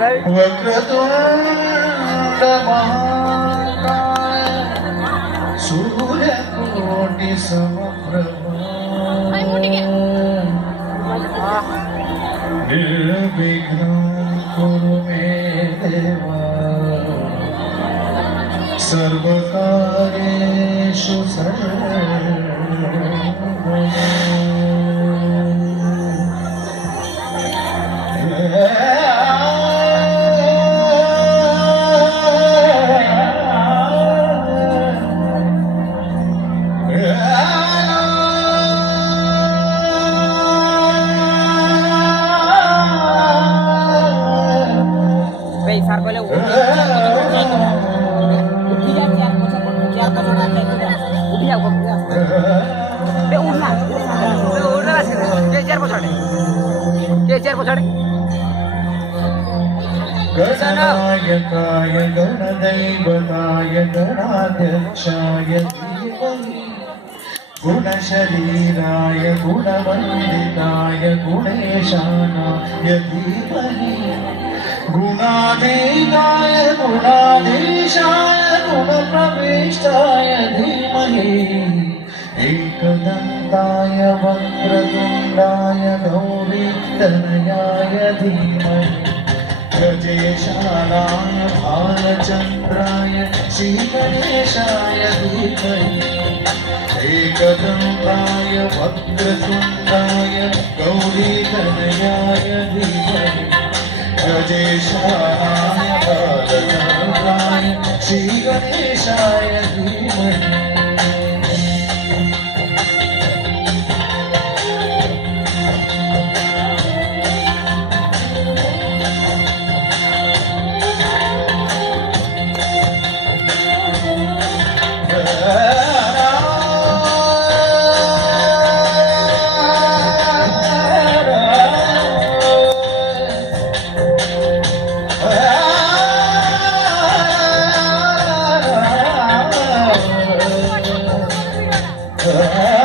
वक्रतुंड महाकाय सूर्यकोटि समप्रभा निर्विघ्नं कुरु मे देवा सर्वकार्येषु सर्वदा। गणनायकाय गणदैवताय गणाध्यक्षाय धीमहि गुणशरीराय गुणवन्दिताय गुणेशानाय धीमहि गुणाधीनाय गुणाधीशाय गुणप्रविष्टाय धीमहि एकदन्ताय वक्रतुण्डाय गौरीतनयाय धीमहि गजेशानाय भालचन्द्राय श्रीगणेशाय धीमहि एकदन्ताय वक्रतुण्डाय गौरीतनयाय धीमहि गजेशानाय भालचन्द्राय श्रीगणेशाय धीमहि। Yeah.